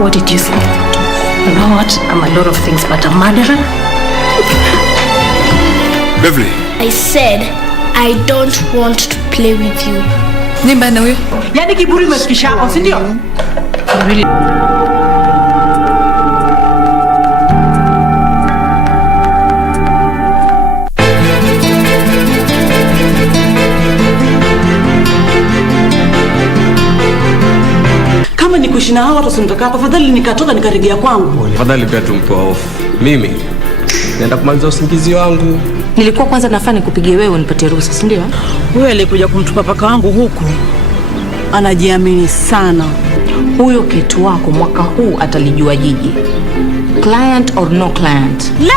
What did you say? You know what? I'm a lot of things, but a murderer? Beverly. I said, I don't want to play with you. Nimba na huyo? Yaani kiburi umefikisha hapo, si ndio? Really? Kama ni kuishi na hawa watu simtaka hapa, fadhali nikatoka nikarejea kwangu. Fadhali pia tumpo off. Mimi naenda kumaliza usingizi wangu. Nilikuwa kwanza nafaa nikupigie wewe unipatie ruhusa, si ndio? Wewe alikuja kumtupa paka wangu huku. Anajiamini sana. Huyo ketu wako mwaka huu atalijua jiji. Client or no client? La!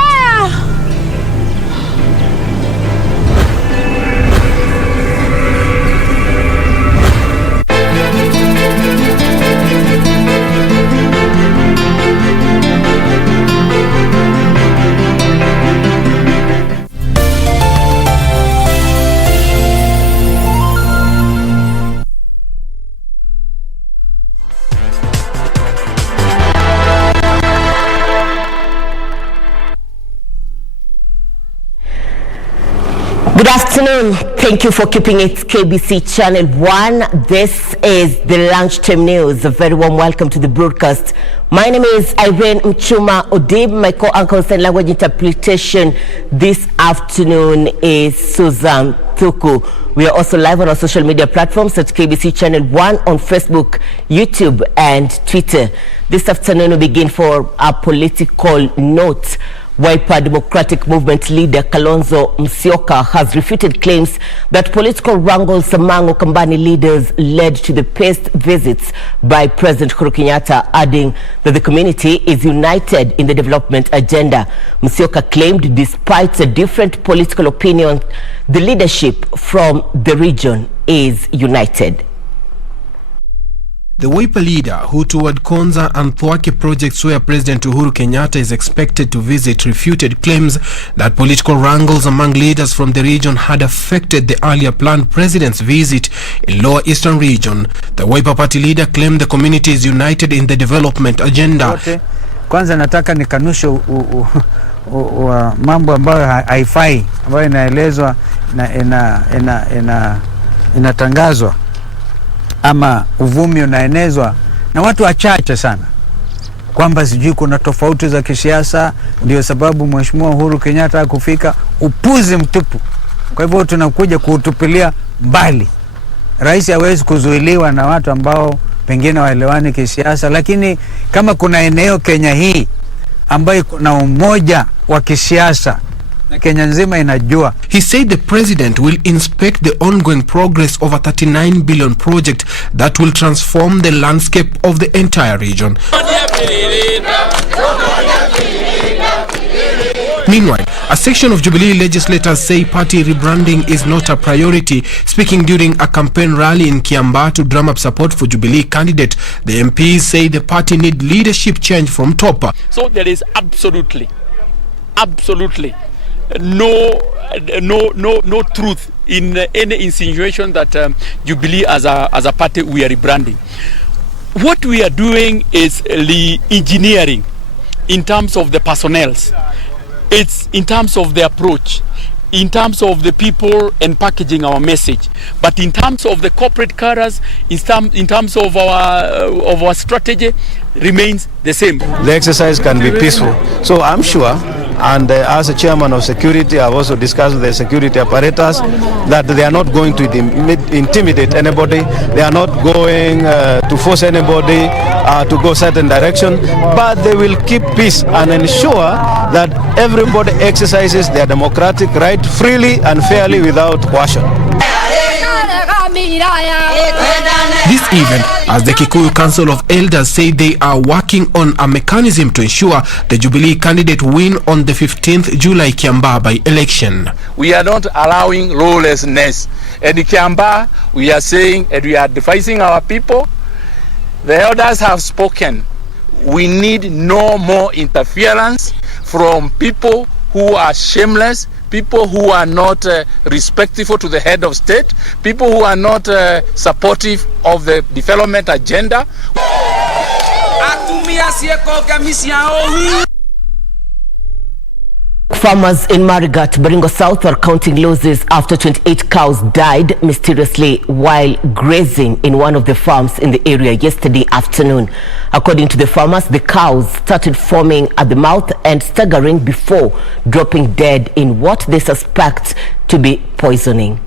Good afternoon. Thank you for keeping it KBC Channel 1. This is the Lunchtime News. A very warm welcome to the broadcast. My name is Irene Muchuma Odib. My co-anchor in language interpretation this afternoon is Susan Thuku. We are also live on our social media platforms at KBC Channel 1 on Facebook, YouTube and Twitter. This afternoon we begin for a political note. Wiper Democratic Movement leader Kalonzo Musyoka has refuted claims that political wrangles among Ukambani leaders led to the past visits by President Uhuru Kenyatta, adding that the community is united in the development agenda. Musyoka claimed despite a different political opinion, the leadership from the region is united. The Wiper leader, who toured Konza and Thwake projects where President Uhuru Kenyatta is expected to visit, refuted claims that political wrangles among leaders from the region had affected the earlier planned president's visit in Lower Eastern region. The Wiper party leader claimed the community is united in the development agenda. Kwanza nataka nikanushe mambo ambayo haifai, ambayo inaelezwa na inatangazwa ama uvumi unaenezwa na watu wachache sana kwamba sijui kuna tofauti za kisiasa ndio sababu Mheshimiwa Uhuru Kenyatta kufika. Upuzi mtupu. Kwa hivyo tunakuja kuutupilia mbali. Rais hawezi kuzuiliwa na watu ambao pengine waelewani kisiasa, lakini kama kuna eneo Kenya hii ambayo kuna umoja wa kisiasa na Kenya nzima inajua. He said the president will inspect the ongoing progress of a 39 billion project that will transform the landscape of the entire region. Meanwhile, a section of Jubilee legislators say party rebranding is not a priority. Speaking during a campaign rally in Kiambaa to drum up support for Jubilee candidate, the MPs say the party need leadership change from top. So there is absolutely no truth in any insinuation that Jubilee as a party we are rebranding. What we are doing is engineering in terms of the personnels. It's in terms of the approach, in terms of the people and packaging our message, but in terms of the corporate cadres, in terms of our strategy, remains the same. The exercise can be peaceful, so I'm sure, and as a chairman of security, I've also discussed with the security apparatus that they are not going to intimidate anybody, they are not going to force anybody to go certain direction, but they will keep peace and ensure that everybody exercises their democratic right freely and fairly without coercion. This even as the Kikuyu Council of Elders say they are working on a mechanism to ensure the Jubilee candidate win on the 15th July Kiambaa by election. We are not allowing lawlessness. And in Kiambaa, we are saying and we are advising our people, the elders have spoken. We need no more interference from people who are shameless, people who are not respectful to the head of state, people who are not supportive of the development agenda. Farmers in Marigat, Baringo South are counting losses after 28 cows died mysteriously while grazing in one of the farms in the area yesterday afternoon. According to the farmers, the cows started foaming at the mouth and staggering before dropping dead in what they suspect to be poisoning.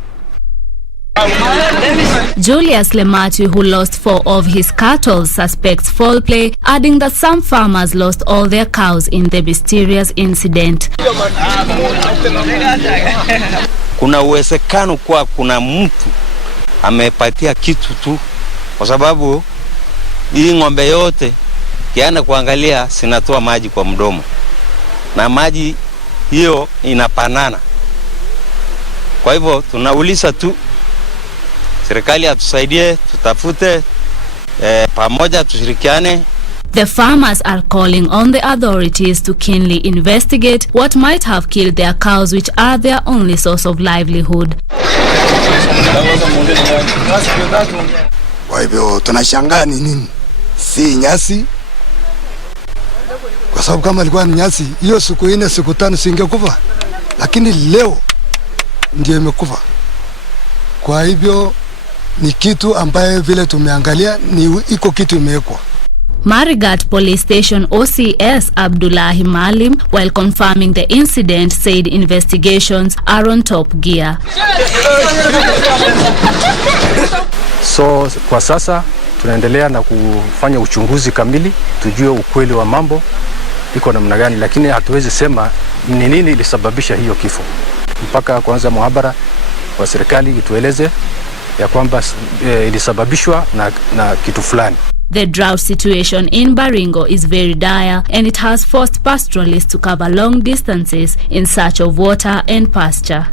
Julius Lematu, who lost 4 of his cattle, suspects foul play, adding that some farmers lost all their cows in the mysterious incident. Kuna uwezekano kuwa kuna mtu amepatia kitu tu, kwa sababu hii ng'ombe yote kiana kuangalia sinatoa maji kwa mdomo, na maji hiyo inapanana. Kwa hivyo tunauliza tu serikali atusaidie, tutafute pamoja, tushirikiane. The farmers are calling on the authorities to keenly investigate what might have killed their cows, which are their only source of livelihood. Kwa hivyo tunashangaa ni nini? Si nyasi. Kwa sababu kama ilikuwa ni nyasi, hiyo siku 4 siku 5 singekufa. Lakini leo ndio imekufa. Kwa hivyo ni kitu ambaye vile tumeangalia ni iko kitu imewekwa. Marigat Police Station OCS Abdullahi Malim, while confirming the incident, said investigations are on top gear. So kwa sasa tunaendelea na kufanya uchunguzi kamili, tujue ukweli wa mambo iko namna gani, lakini hatuwezi sema ni nini ilisababisha hiyo kifo. Mpaka kwanza muhabara wa serikali itueleze ya kwamba ilisababishwa na kitu fulani. The drought situation in Baringo is very dire, and it has forced pastoralists to cover long distances in search of water and pasture.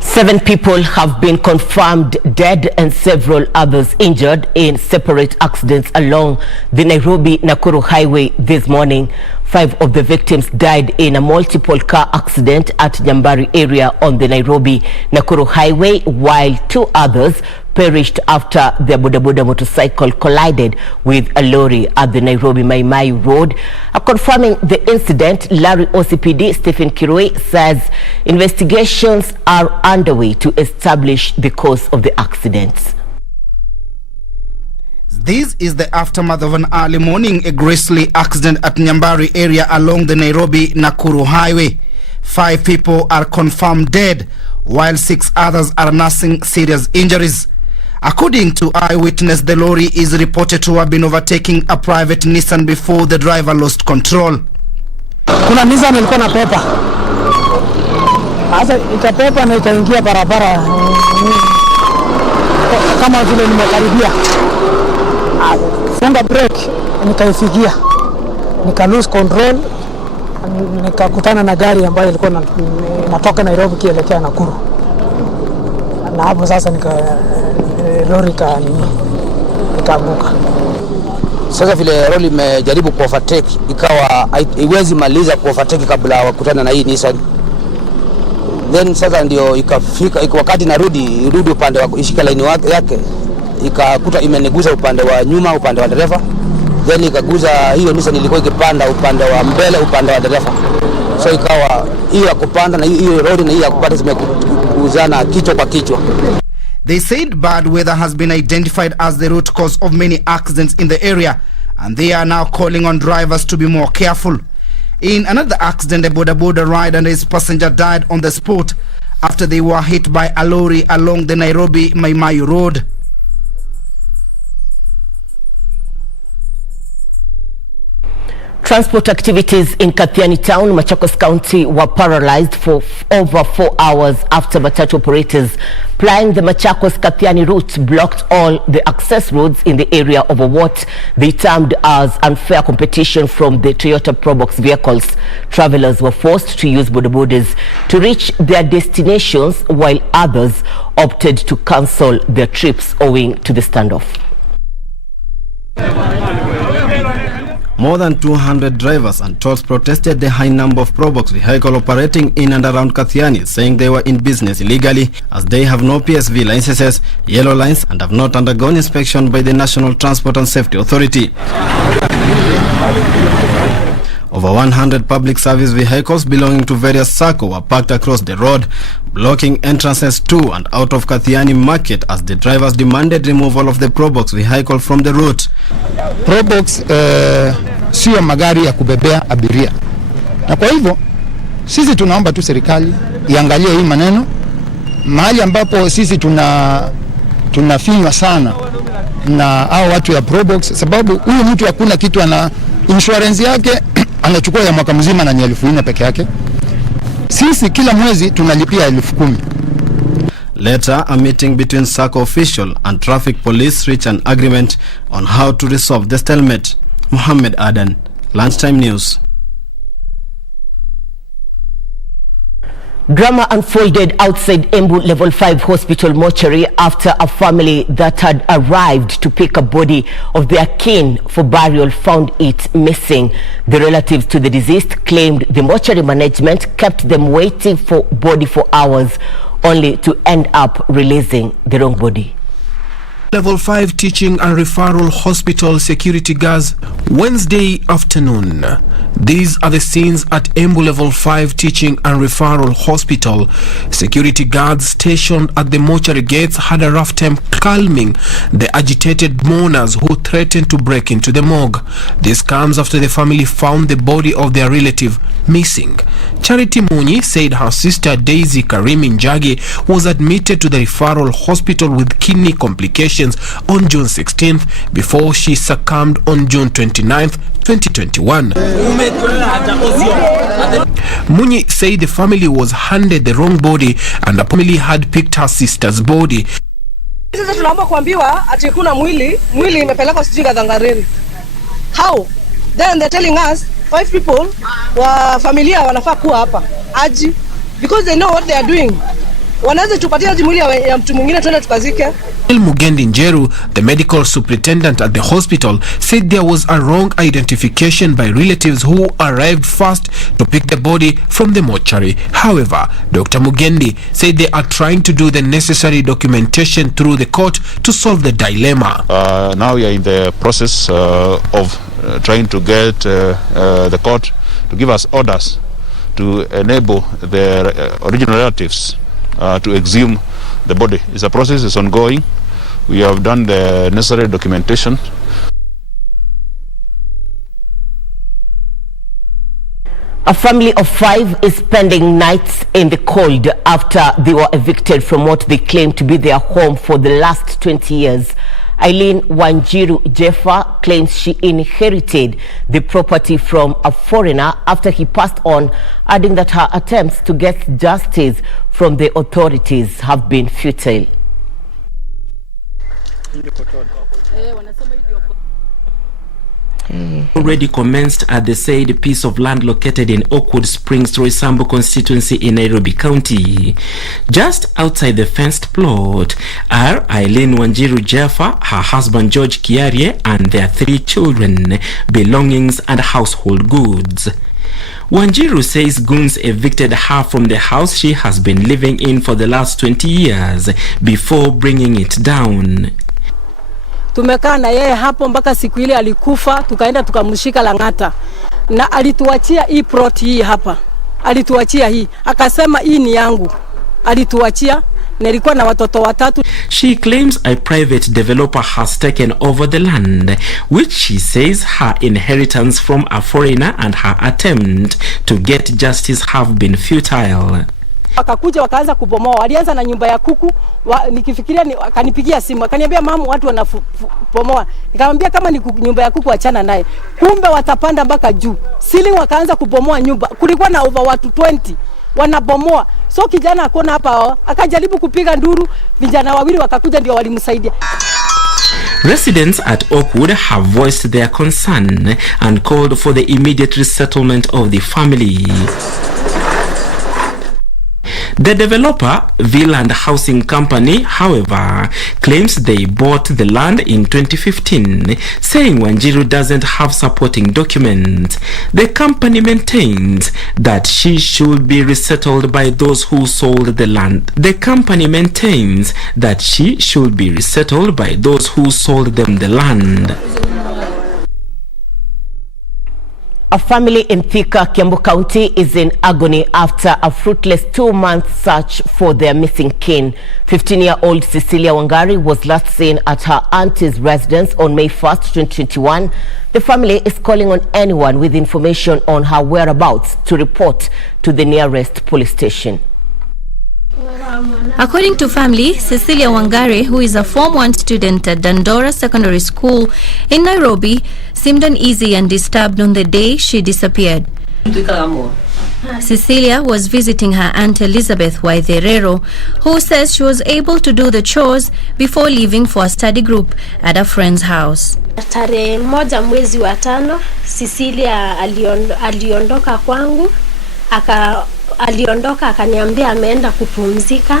Seven people have been confirmed dead and several others injured in separate accidents along the Nairobi-Nakuru highway this morning. 5 of the victims died in a multiple car accident at Nyambari area on the Nairobi-Nakuru highway, while 2 others perished after their bodaboda motorcycle collided with a lorry at the Nairobi-Mai road. Confirming the incident, Larry OCPD Stephen Kirui says investigations are underway to establish the cause of the accidents. This is the aftermath of an early morning grisly accident at Nyambari area along the Nairobi-Nakuru highway. 5 people are confirmed dead, while 6 others are nursing serious injuries. According to eyewitness, the lorry is reported to have been overtaking a private Nissan before the driver lost control. Kuna Nissan ilikuwa na pepa. Sasa ikapepa na ikaingia barabara kama vile nimekaribia. Funga brake, nikaifikia. Nika lose control, nikakutana na gari ambayo ilikuwa inatoka Nairobi kielekea Nakuru. Na hapo sasa lori ikaanguka. Sasa vile lori imejaribu kuovertake, ikawa haiwezi maliza kuovertake kabla wakutana na hii Nissan. Then sasa ndio ikafika, wakati narudi upande wa ishika line yake, ikakuta imeniguza upande wa nyuma, upande wa dereva. Then ikaguza hiyo Nissan ilikuwa ikipanda upande wa mbele, upande wa dereva. So ikawa hiyo ya kupanda na hiyo lori na hiyo ya kupanda zimekuzana kichwa kwa kichwa. They said bad weather has been identified as the root cause of many accidents in the area, and they are now calling on drivers to be more careful. In another accident, a boda rider and his passenger died on the spot after they were hit by a lorry along the Nairobi-Mai road. Transport activities in Kathiani town, Machakos County, were paralyzed for over 4 hours after matatu operators plying the Machakos-Kathiani route blocked all the access roads in the area over what they termed as unfair competition from the Toyota Probox vehicles. Travelers were forced to use bodabodas to reach their destinations, while others opted to cancel their trips owing to the standoff. More than 200 drivers and tolls protested the high number of Probox vehicles operating in and around Kathiani, saying they were in business illegally as they have no PSV licenses, yellow lines, and have not undergone inspection by the National Transport and Safety Authority. Over 100 public service vehicles belonging to various Sacco were parked across the road, blocking entrances to and out of Kathiani market as the drivers demanded removal of the Probox vehicle from the route. Probox sio magari ya kubebea abiria. Na kwa hivyo sisi tunaomba tu serikali iangalie hii maneno, mahali ambapo sisi tunafinywa sana na hao watu ya Probox, sababu huyu mtu hakuna kitu, ana insurance yake anachukua ya mwaka mzima na ni 4,000 peke yake. Sisi kila mwezi tunalipia 10,000. Later, a meeting between Sacco official and traffic police reached an agreement on how to resolve the stalemate. Mohammed Adan, Lunchtime News. Drama unfolded outside Embu Level 5 Hospital mortuary after a family that had arrived to pick a body of their kin for burial found it missing. The relatives to the deceased claimed the mortuary management kept them waiting for body for hours, only to end up releasing the wrong body. Level 5 Teaching and Referral Hospital security guards Wednesday afternoon. These are the scenes at Embu Level 5 Teaching and Referral Hospital. Security guards stationed at the mortuary gates had a rough time calming the agitated mourners who threatened to break into the morgue. This comes after the family found the body of their relative missing. Charity Munyi said her sister Daisy Karimi Njagi was admitted to the referral hospital with kidney complications on June 16th before she succumbed on June 29th, 2021. Munyi said the family was handed the wrong body and the family had picked her sister's body. Sasa tunaomba kuambiwa ati kuna mwili imepelekwa sijui Gadhangareni. How? Then they're telling us 5 people wa familia wanafaa kuwa hapa. Aji because they know what they are doing. Wanaweza tupatia mwili ya mtu mwingine tuende tukazike. Mugendi Njeru, the medical superintendent at the hospital, said there was a wrong identification by relatives who arrived first to pick the body from the mortuary. However, Dr. Mugendi said they are trying to do the necessary documentation through the court to solve the dilemma. Now we are in the process of trying to get the court to give us orders to enable the original relatives to exhume the body. The process is ongoing. We have done the necessary documentation. A family of 5 is spending nights in the cold after they were evicted from what they claim to be their home for the last 20 years. Irene Wanjiru Jeffa claims she inherited the property from a foreigner after he passed on, adding that her attempts to get justice from the authorities have been futile. Already commenced at the said piece of land located in Oakwood Springs, Roysambu constituency in Nairobi County. Just outside the fenced plot are Eileen Wanjiru Jeffa, her husband George Kiarie, and their 3 children, belongings and household goods. Wanjiru says goons evicted her from the house she has been living in for the last 20 years before bringing it down. Tumekaa na yeye hapo mpaka siku ile alikufa, tukaenda tukamshika Lang'ata. Na alituachia hii plot hii hapa. Alituachia hii. Akasema hii ni yangu. Alituachia, nilikuwa na watoto 3. She claims a private developer has taken over the land, which she says her inheritance from a foreigner and her attempt to get justice have been futile. Wakakuja wakaanza kubomoa. Walianza na nyumba ya kuku, nikifikiria akanipigia simu, akaniambia mama watu wanabomoa. Nikamwambia kama ni nyumba ya kuku achana naye. Kumbe watapanda mpaka juu. Ceiling wakaanza kubomoa nyumba. Kulikuwa na over watu 20 wanabomoa. So kijana akona hapa akajaribu kupiga nduru, vijana 2 wakakuja ndio walimsaidia. Residents at Oakwood have voiced their concern and called for the immediate resettlement of the family. The developer, Villand Housing Company, however, claims they bought the land in 2015, saying Wanjiru doesn't have supporting documents. The company maintains that she should be resettled by those who sold the land. The company maintains that she should be resettled by those who sold them the land. A family in Thika, Kiambu County is in agony after a fruitless 2-month search for their missing kin. 15-year-old Cecilia Wangari was last seen at her auntie's residence on May 1st, 2021. The family is calling on anyone with information on her whereabouts to report to the nearest police station. According to family, Cecilia Wangari, who is a Form 1 student at Dandora Secondary School in Nairobi, seemed uneasy and disturbed on the day she disappeared. Cecilia was visiting her aunt Elizabeth Waitherero, who says she was able to do the chores before leaving for a study group at a friend's house. Tarehe moja mwezi wa tano, Cecilia aliondoka kwangu, aliondoka akaniambia ameenda kupumzika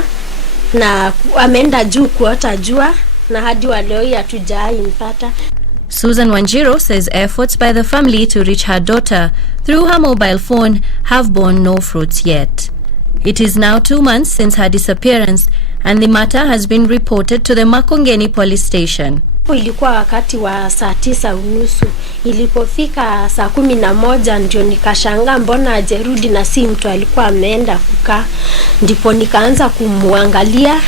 na ameenda juu kuota jua na hadi wa leo hatujai mpata. Susan Wanjiru says efforts by the family to reach her daughter through her mobile phone have borne no fruits yet. It is now 2 months since her disappearance and the matter has been reported to the Makongeni police station. Ilikuwa wakati wa saa 9:30. Ilipofika saa 11 ndio nikashangaa mbona hajarudi na si mtu alikuwa ameenda kukaa. Ndipo nikaanza kumwangalia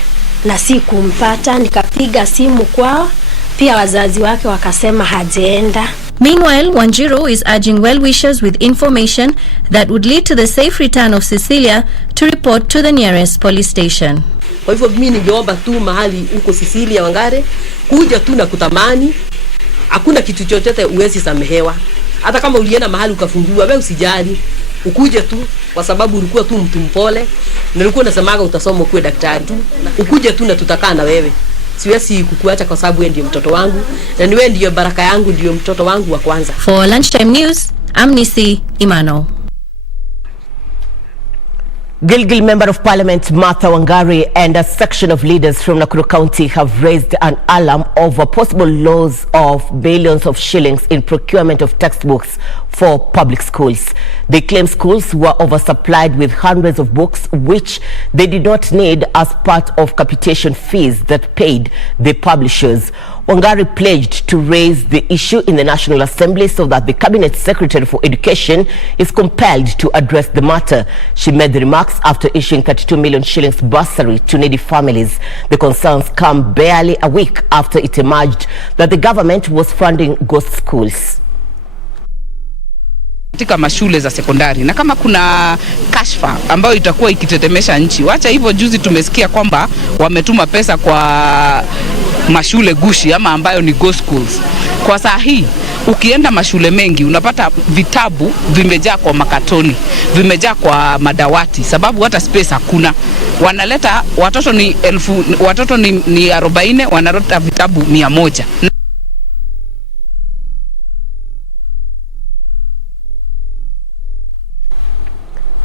na si kumpata, nikapiga simu kwao, pia wazazi wake wakasema hajaenda. Meanwhile, Wanjiru is urging well-wishers with information that would lead to the safe return of Cecilia to report to the nearest police station. Kwa hivyo mimi ningeomba tu mahali uko Cecilia Wangari, kuja tu na kutamani, hakuna kitu chochote uwezi samehewa. Hata kama ulienda mahali ukafungiwa, wewe usijali, ukuje tu kwa sababu ulikuwa tu mtu mpole, na ulikuwa unasemaga utasoma kuwe daktari tu. Ukuje tu na tutakaa na wewe. Siwezi kukuacha kwa sababu wewe ndiye mtoto wangu, na ni wewe ndiye baraka yangu, ndiye mtoto wangu wa kwanza. For Lunchtime News, I'm Nisi Imano. Gilgil Member of Parliament Martha Wangari and a section of leaders from Nakuru County have raised an alarm over possible loss of billions of shillings in procurement of textbooks for public schools. They claim schools were oversupplied with hundreds of books which they did not need as part of capitation fees that paid the publishers. Wangari pledged to raise the issue in the National Assembly so that the Cabinet Secretary for Education is compelled to address the matter. She made the remarks after issuing 32 million shillings bursary to needy families. The concerns come barely a week after it emerged that the government was funding ghost schools. Katika mashule za sekondari na kama kuna kashfa ambayo itakuwa ikitetemesha nchi. Wacha hivyo, juzi tumesikia kwamba wametuma pesa kwa mashule gushi ama ambayo ni ghost schools. Kwa saa hii ukienda mashule mengi unapata vitabu vimejaa kwa makatoni, vimejaa kwa madawati sababu hata space hakuna. Wanaleta watoto ni 40, wanaleta vitabu 100.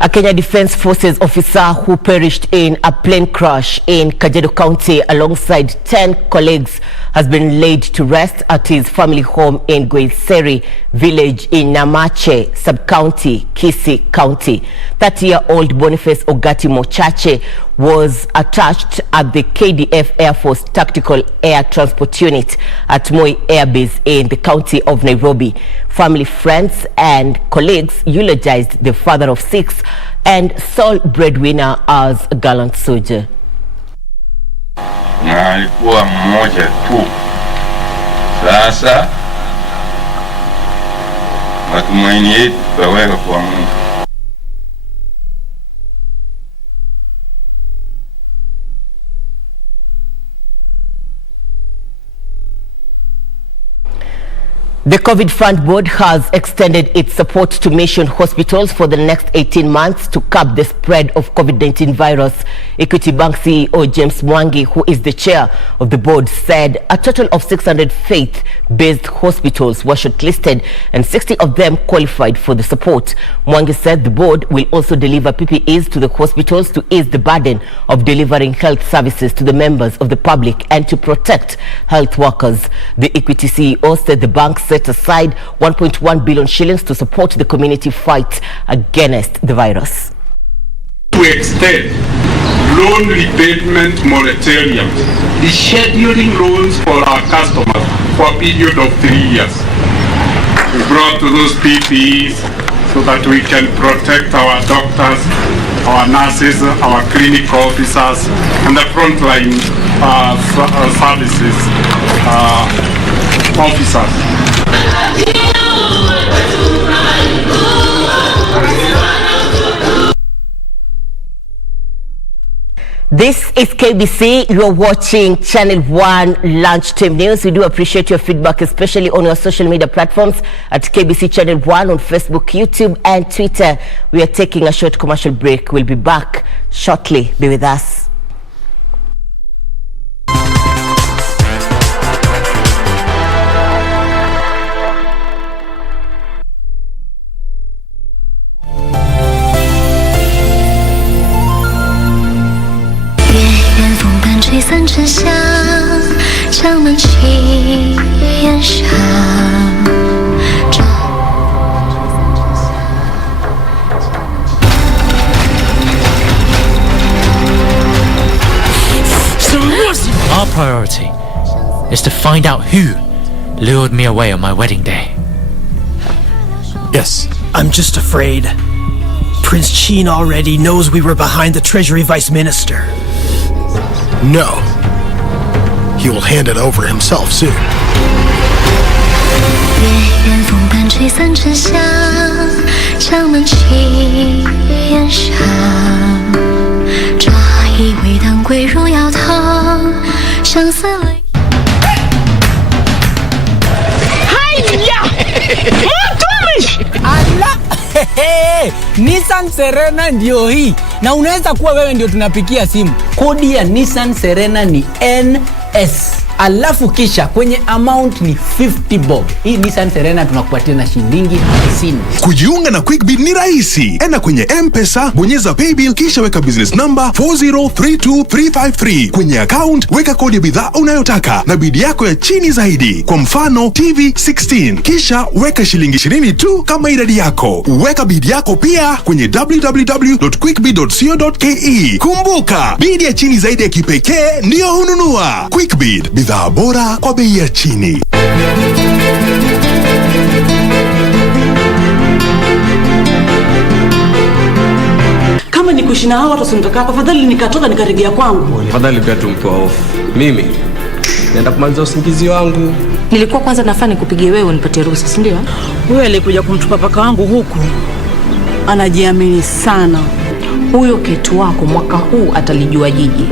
A Kenya Defence Forces officer who perished in a plane crash in Kajiado County alongside 10 colleagues has been laid to rest at his family home in Gweiseri village in Namache, sub-county, Kisii County. 30-year-old Boniface Ogati Mochache was attached at the KDF Air Force Tactical Air Transport Unit at Moi Air Base in the county of Nairobi. Family, friends and colleagues eulogized the father of 6 and sole breadwinner as a gallant soldier. Na alikuwa mmoja tu. Sasa matumaini yetu tutaweka kwa Mungu. The COVID Fund Board has extended its support to mission hospitals for the next 18 months to curb the spread of COVID-19 virus. Equity Bank CEO James Mwangi, who is the chair of the board, said a total of 600 faith-based hospitals were shortlisted and 60 of them qualified for the support. Mwangi said the board will also deliver PPEs to the hospitals to ease the burden of delivering health services to the members of the public and to protect health workers. The Equity CEO said the bank set aside 1.1 billion shillings to support the community fight against the virus. To extend loan repayment moratorium, rescheduling loans for our customers for a period of 3 years. We brought to those PPEs so that we can protect our doctors, our nurses, our clinic officers, and the frontline services officers. This is KBC. You are watching Channel 1 Lunchtime News. We do appreciate your feedback, especially on your social media platforms at KBC Channel 1 on Facebook, YouTube, and Twitter. We are taking a short commercial break. We'll be back shortly. Be with us. Our priority is to find out who lured me away on my wedding day. Yes, I'm just afraid Prince Chin already knows we were behind the Treasury Vice Minister. No. He will hand it over himself soon. Ala! Nissan Serena ndio hii. Na unaweza kuwa wewe ndio tunapikia simu. Kodi ya Nissan Serena ni NS. Alafu kisha kwenye amount ni 50 bob. Hii Nissan Serena tunakupatia na shilingi 50. Kujiunga na QuickBid ni rahisi. Enda kwenye M-Pesa, bonyeza paybill kisha weka business number 4032353. Kwenye account weka kodi ya bidhaa unayotaka na bidi yako ya chini zaidi. Kwa mfano TV 16. Kisha weka shilingi 20 tu kama idadi yako. Weka bidi yako pia kwenye www.quickbid.co.ke. Kumbuka, bidi ya chini zaidi ya kipekee ndio hununua. QuickBid, bidhaa bora kwa bei ya chini. Kama ni kushina hawa watu sunitaka, afadhali nikatoka nikarejea kwangu. Afadhali pia tumpoa off. Mimi naenda kumaliza usingizi wangu. Nilikuwa kwanza nafaa nikupigie wewe unipatie ruhusa, si ndio? Wewe alikuja kumtupa paka wangu huku. Anajiamini sana. Huyo ketu wako mwaka huu atalijua jiji.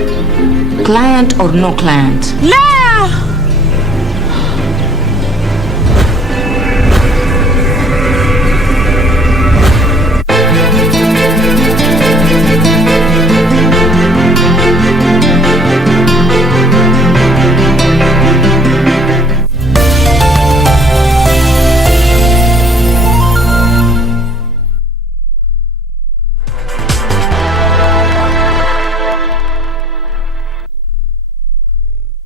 Client or no client? La!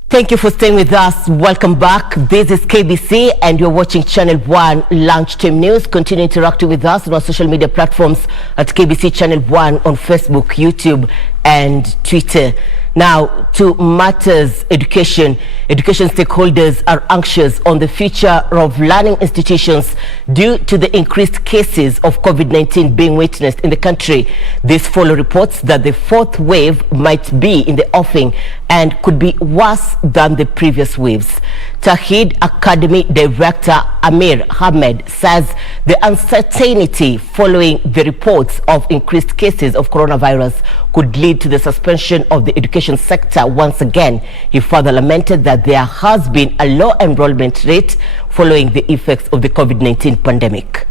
Thank you for staying with us. Welcome back. This is KBC and you're watching Channel 1 Lunchtime News. Continue interacting with us on our social media platforms at KBC Channel 1 on Facebook, YouTube, and Twitter. Now, to matters education. Education stakeholders are anxious on the future of learning institutions due to the increased cases of COVID-19 being witnessed in the country. This follow reports that the fourth wave might be in the offing and could be worse than the previous waves. Tahid Academy Director Amir Ahmed says the uncertainty following the reports of increased cases of coronavirus could lead lead to the suspension of the education sector once again. He further lamented that there has been a low enrollment rate following the effects of the COVID-19 pandemic.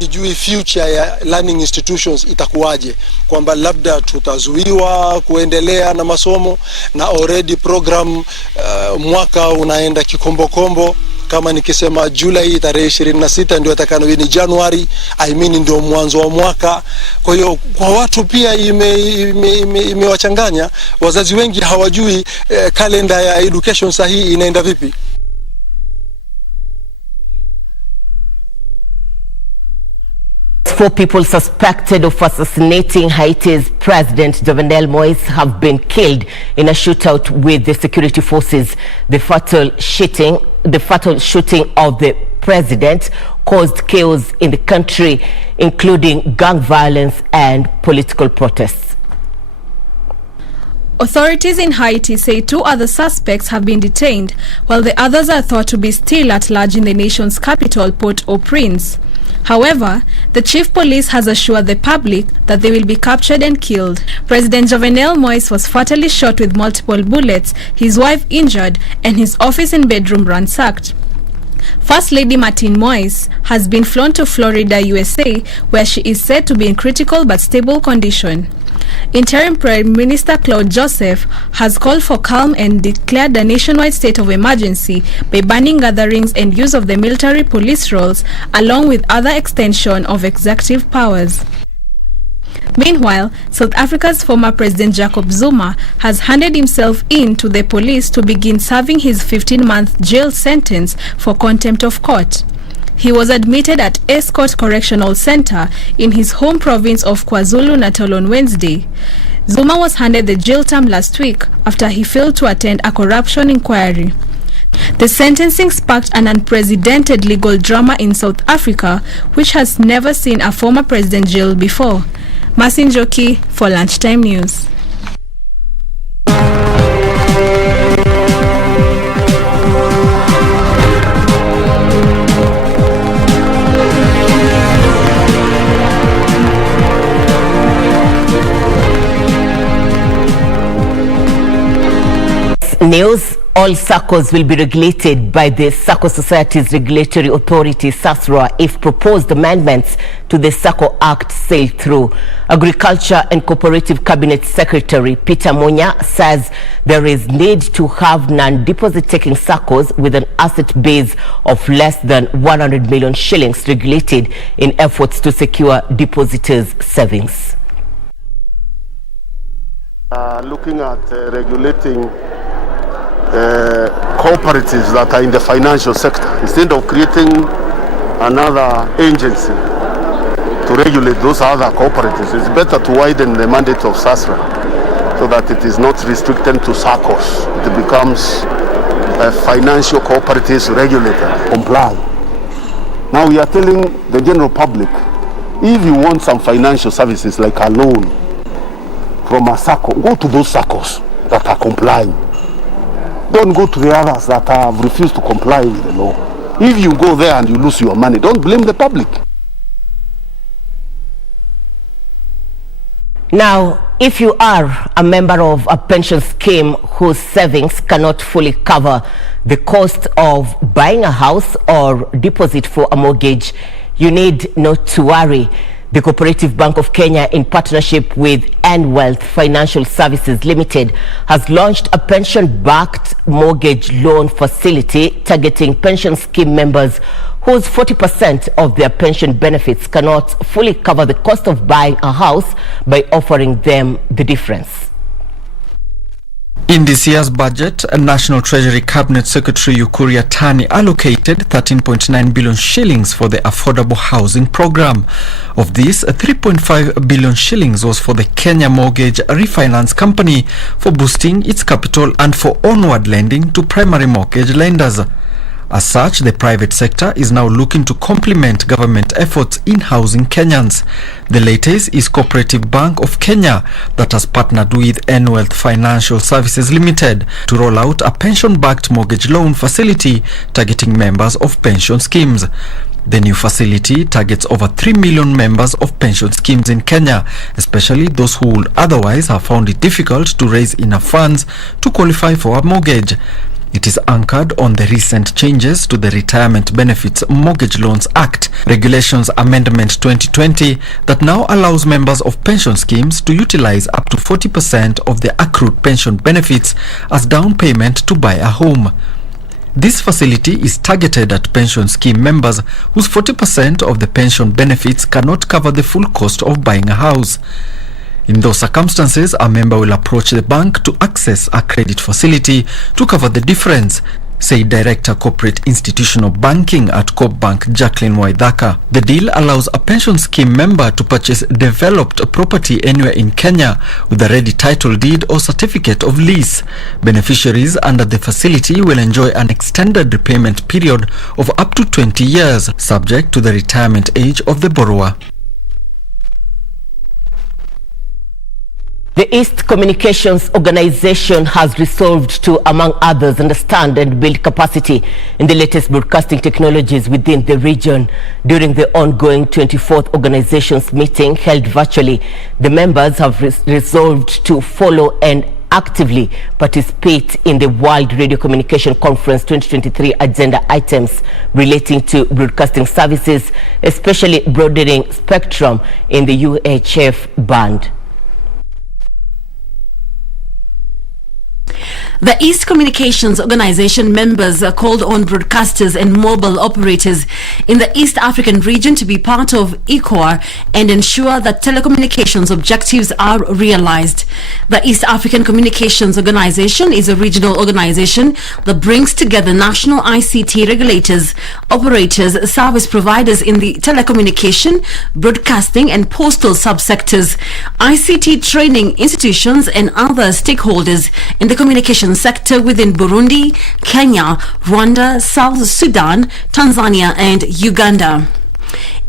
Sijui future ya learning institutions itakuwaje, kwamba labda tutazuiwa kuendelea na masomo na already program mwaka unaenda kikombokombo. Kama nikisema Julai tarehe 26 ndio atakano ni January, I mean ndio mwanzo wa mwaka. Kwa hiyo kwa watu pia imewachanganya. Wazazi wengi hawajui kalenda ya education sahihi inaenda vipi. Four people suspected of assassinating Haiti's President Jovenel Moïse have been killed in a shootout with the security forces. The fatal shooting of the president caused chaos in the country, including gang violence and political protests. Authorities in Haiti say 2 other suspects have been detained, while the others are thought to be still at large in the nation's capital, Port-au-Prince. However, the chief police has assured the public that they will be captured and killed. President Jovenel Moïse was fatally shot with multiple bullets, his wife injured, and his office and bedroom ransacked. First Lady Martine Moïse has been flown to Florida, USA, where she is said to be in critical but stable condition. Interim Prime Minister Claude Joseph has called for calm and declared a nationwide state of emergency by banning gatherings and use of the military police roles, along with other extension of executive powers. Meanwhile, South Africa's former President Jacob Zuma has handed himself in to the police to begin serving his 15-month jail sentence for contempt of court. He was admitted at Escort Correctional Center in his home province of KwaZulu-Natal on Wednesday. Zuma was handed the jail term last week after he failed to attend a corruption inquiry. The sentencing sparked an unprecedented legal drama in South Africa, which has never seen a former president jailed before. Masin Joki for Lunchtime News. News. All Saccos will be regulated by the Sacco Societies Regulatory Authority, SASRA, if proposed amendments to the Sacco Act sail through. Agriculture and Cooperative Cabinet Secretary Peter Munya says there is need to have non-deposit taking Saccos with an asset base of less than 100 million shillings regulated in efforts to secure depositors' savings. Looking at regulating cooperatives that are in the financial sector, instead of creating another agency to regulate those other cooperatives, it's better to widen the mandate of SASRA so that it is not restricted to SACCOs. It becomes a financial cooperatives regulator. Comply. Now we are telling the general public, if you want some financial services like a loan from a SACCO, go to those SACCOs that are complying. Don't go to the others that have refused to comply with the law. If you go there and you lose your money, don't blame the public. Now, if you are a member of a pension scheme whose savings cannot fully cover the cost of buying a house or deposit for a mortgage, you need not to worry. The Cooperative Bank of Kenya, in partnership with Wealth Financial Services Limited, has launched a pension-backed mortgage loan facility targeting pension scheme members whose 40% of their pension benefits cannot fully cover the cost of buying a house by offering them the difference. In this year's budget, National Treasury Cabinet Secretary Ukur Yatani allocated 13.9 billion shillings for the affordable housing program. Of this, 3.5 billion shillings was for the Kenya Mortgage Refinance Company for boosting its capital and for onward lending to primary mortgage lenders. As such, the private sector is now looking to complement government efforts in housing Kenyans. The latest is Cooperative Bank of Kenya that has partnered with Wealth Financial Services Limited to roll out a pension-backed mortgage loan facility targeting members of pension schemes. The new facility targets over 3 million members of pension schemes in Kenya, especially those who would otherwise have found it difficult to raise enough funds to qualify for a mortgage. It is anchored on the recent changes to the Retirement Benefits Mortgage Loans Act, Regulations Amendment 2020, that now allows members of pension schemes to utilize up to 40% of their accrued pension benefits as down payment to buy a home. This facility is targeted at pension scheme members whose 40% of the pension benefits cannot cover the full cost of buying a house. In those circumstances, a member will approach the bank to access a credit facility to cover the difference, said Director Corporate Institutional Banking at Coop Bank, Jacqueline Waithaka. The deal allows a pension scheme member to purchase developed property anywhere in Kenya with a ready title deed or certificate of lease. Beneficiaries under the facility will enjoy an extended repayment period of up to 20 years, subject to the retirement age of the borrower. The East Communications Organization has resolved to, among others, understand and build capacity in the latest broadcasting technologies within the region. During the ongoing 24th organization's meeting held virtually, the members have resolved to follow and actively participate in the World Radio Communication Conference 2023 agenda items relating to broadcasting services, especially broadening spectrum in the UHF band. The East Communications Organization members called on broadcasters and mobile operators in the East African region to be part of ECOR and ensure that telecommunications objectives are realized. The East African Communications Organization is a regional organization that brings together national ICT regulators, operators, service providers in the telecommunication, broadcasting and postal subsectors, ICT training institutions and other stakeholders in the communication sector within Burundi, Kenya, Rwanda, South Sudan, Tanzania and Uganda.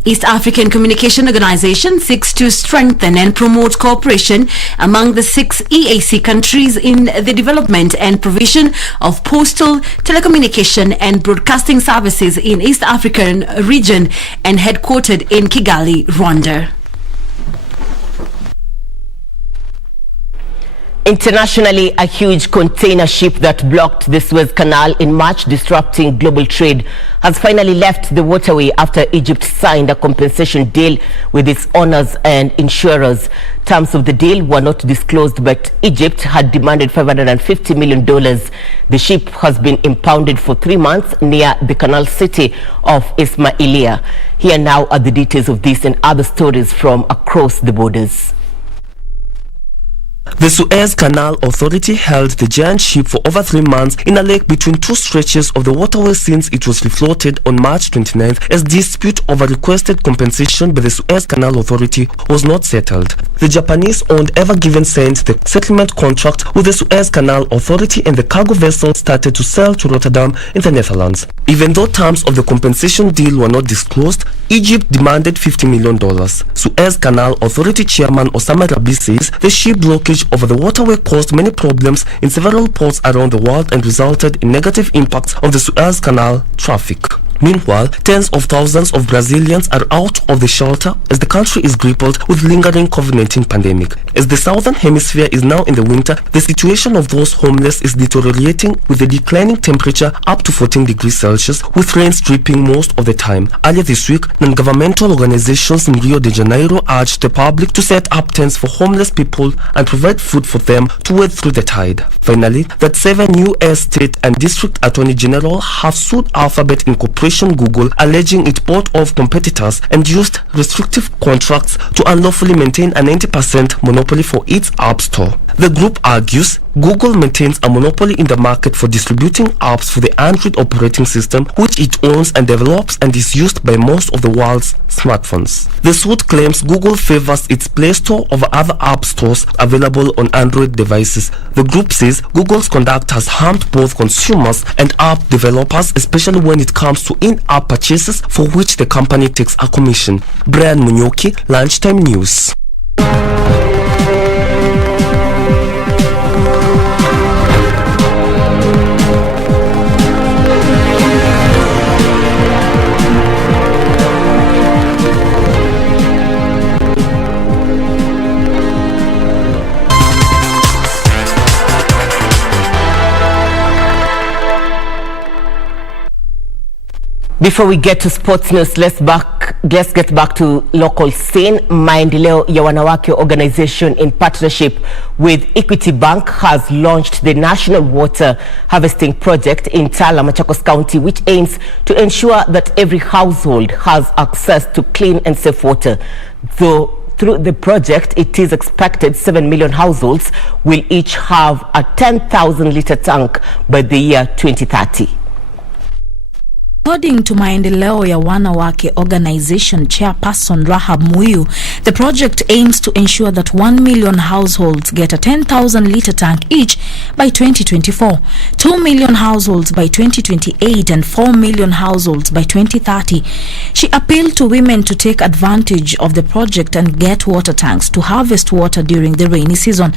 East African Communication Organization seeks to strengthen and promote cooperation among the 6 EAC countries in the development and provision of postal, telecommunication and broadcasting services in East African region and headquartered in Kigali, Rwanda. Internationally, a huge container ship that blocked the Suez Canal in March, disrupting global trade, has finally left the waterway after Egypt signed a compensation deal with its owners and insurers. Terms of the deal were not disclosed, but Egypt had demanded $550 million. The ship has been impounded for 3 months near the canal city of Ismailia. Here now are the details of this and other stories from across the borders. The Suez Canal Authority held the giant ship for over 3 months in a lake between 2 stretches of the waterway since it was refloated on March 29th as dispute over requested compensation by the Suez Canal Authority was not settled. The Japanese-owned Ever Given signed the settlement contract with the Suez Canal Authority and the cargo vessel started to sail to Rotterdam in the Netherlands. Even though terms of the compensation deal were not disclosed, Egypt demanded $50 million. Suez Canal Authority Chairman Osama Rabi says the ship blockage over the waterway caused many problems in several ports around the world and resulted in negative impacts on the Suez Canal traffic. Meanwhile, tens of thousands of Brazilians are out of the shelter as the country is grappled with lingering COVID-19 pandemic. As the southern hemisphere is now in the winter, the situation of those homeless is deteriorating with a declining temperature up to 14 degrees Celsius, with rains dripping most of the time. Earlier this week, non-governmental organizations in Rio de Janeiro urged the public to set up tents for homeless people and provide food for them to wade through the tide. Finally, that 7 U.S. state and district attorney general have sued Alphabet Incorporated, Google, alleging it bought off competitors and used restrictive contracts to unlawfully maintain a 90% monopoly for its App Store. The group argues Google maintains a monopoly in the market for distributing apps for the Android operating system, which it owns and develops and is used by most of the world's smartphones. The suit claims Google favors its Play Store over other app stores available on Android devices. The group says Google's conduct has harmed both consumers and app developers, especially when it comes to in-app purchases for which the company takes a commission. Brian Munyoki, Lunchtime News. Before we get to sports news, let's get back to local scene. Maendeleo ya Wanawake organization in partnership with Equity Bank has launched the National Water Harvesting Project in Tala, Machakos County, which aims to ensure that every household has access to clean and safe water. Though through the project, it is expected 7 million households will each have a 10,000-litre tank by the year 2030. According to Maendeleo ya Wanawake organization chairperson Rahab Muiu, the project aims to ensure that 1 million households get a 10,000-litre tank each by 2024, 2 million households by 2028 and 4 million households by 2030. She appealed to women to take advantage of the project and get water tanks to harvest water during the rainy season.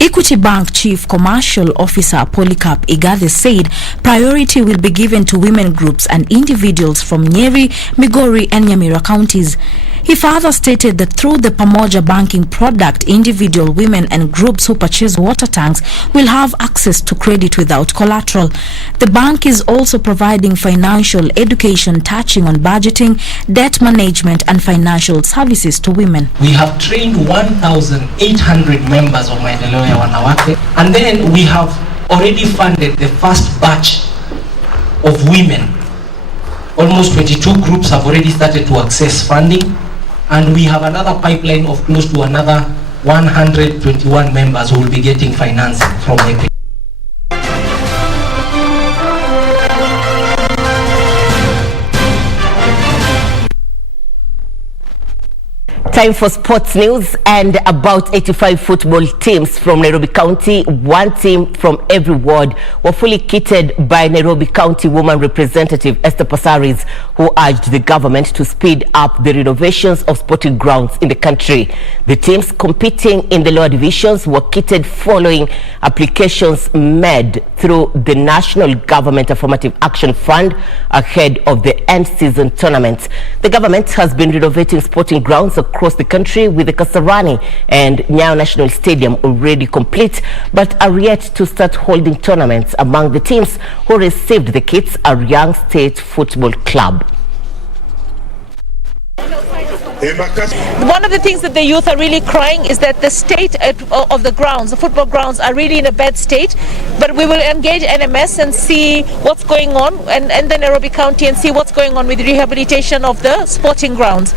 Equity Bank Chief Commercial Officer Polycarp Igathe said priority will be given to women groups and individuals from Nyeri, Migori and Nyamira counties. He further stated that through the Pamoja banking product, individual women and groups who purchase water tanks will have access to credit without collateral. The bank is also providing financial education touching on budgeting, debt management and financial services to women. We have trained 1,800 members of Maendeleo ya Wanawake, and then we have already funded the first batch of women. Almost 22 groups have already started to access funding, and we have another pipeline of close to another 121 members who will be getting financing from Equity. Time for sports news. And about 85 football teams from Nairobi County, one team from every ward, were fully kitted by Nairobi County Woman Representative Esther Passaris, who urged the government to speed up the renovations of sporting grounds in the country. The teams competing in the lower divisions were kitted following applications made through the National Government Affirmative Action Fund ahead of the end-season tournament. The government has been renovating sporting grounds across the country, with the Kasarani and Nyayo National Stadium already complete, but are yet to start holding tournaments. Among the teams who received the kits are Young State Football Club. One of the things that the youth are really crying is that the state of the grounds, the football grounds, are really in a bad state. But we will engage NMS and see what's going on, and then Nairobi County, and see what's going on with the rehabilitation of the sporting grounds.